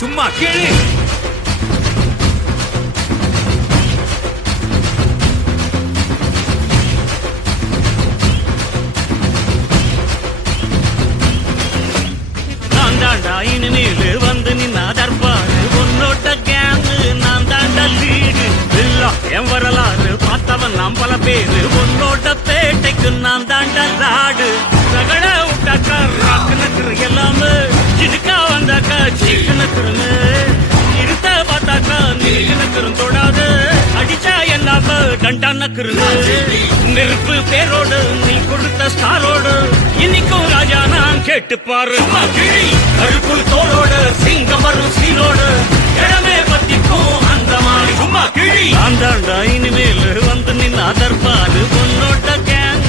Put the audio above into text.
சும்மா கேளு. நான் தாண்டா இனிமேல் வந்து நின்னா தற்பாடு உன்னோட்ட கேங்கு நான் தாண்டா லீடு இல்லா என் வரலாறு பார்த்தவன் நாம் பல பேரு உன்னோட்ட பேட்டைக்கு நான் தாண்டா லாடு ரகட விட்டாக்கா ராக்கு நக்குரு எல்லாமே சிடுக்கா வந்தாக்கா சீக்கு நக்குருங்க இருத்த பார்த்தாக்கா நீக்கு நக்குரும் தொடாது அடிச்சா எல்லாம டண்டா நக்குருங்க நெருப்பு பேரோடு நீ கொடுத்த ஸ்டாரோடு இன்னைக்கும் ராஜா நான் கேட்டு பாரு கருப்புள் தோளோடு சிங்கம் வரும் சீரோடு இடமே பத்திக்கும் அந்த மாதிரி சும்மா கிழி நான் தாண்டா இனிமேல் வந்து நின்று அதற்பாரு பொன்னோட்ட கேங்